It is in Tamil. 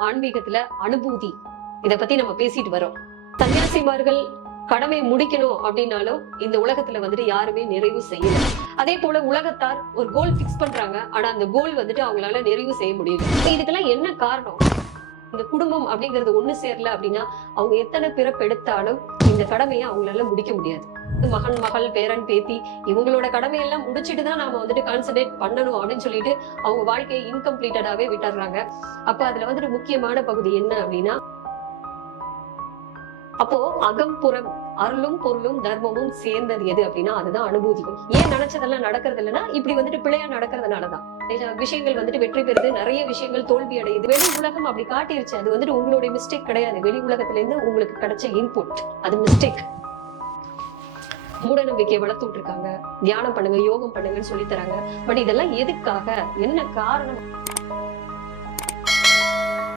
ஆன்மீகத்துல அனுபூதி. இத பத்தி நம்ம பேசிட்டு வரோம். சன்னியாசிமார்கள் கடமை முடிக்கணும் அப்படின்னாலும் இந்த உலகத்துல வந்துட்டு யாருமே நிறைவு செய்யல. அதே போல உலகத்தார் ஒரு கோல் பிக்ஸ் பண்றாங்க. ஆனா அந்த கோல் வந்துட்டு அவங்களால நிறைவு செய்ய முடியல. இதுக்கெல்லாம் என்ன காரணம்? இந்த குடும்பம் அப்படிங்கிறது ஒண்ணு சேரல அப்படின்னா அவங்க எத்தனை பிறப்பு எடுத்தாலும் இந்த கடமையை அவங்களால முடிக்க முடியாது. மகன் மகள் பேரன் பேத்தி இவங்களோட கடமையெல்லாம் முடிச்சுட்டு தான் நாம வந்துட்டு கான்சென்ட்ரேட் பண்ணணும் அப்படின்னு சொல்லிட்டு அவங்க வாழ்க்கையை இன்கம்ப்ளீட்டடாவே விட்டுறாங்க. அப்ப அதுல வந்துட்டு முக்கியமான பகுதி என்ன அப்படின்னா அப்போ அகம்புறம் அருளும் பொருளும் தர்மமும் சேர்ந்தது எது அப்படின்னா அதுதான் அனுபூதி. ஏன் நினைச்சதெல்லாம் நடக்கிறது இல்லைன்னா இப்படி வந்துட்டு பிழையா நடக்கிறதுனாலதான். விஷயங்கள் வந்துட்டு வெற்றி பெறுது. நிறைய விஷயங்கள் தோல்வி அடையுது. வெளி உலகம் அப்படி காட்டிருச்சு. அது வந்துட்டு உங்களுடைய மிஸ்டேக் கிடையாது. வெளி உலகத்துல இருந்து உங்களுக்கு கிடைச்ச இன்புட் அது மிஸ்டேக் மூட நம்பிக்கையை வளர்த்துட்டு இருக்காங்க. தியானம் பண்ணுங்க யோகம் பண்ணுங்கன்னு சொல்லி தராங்க. பட் இதெல்லாம் எதுக்காக? என்ன காரணம்?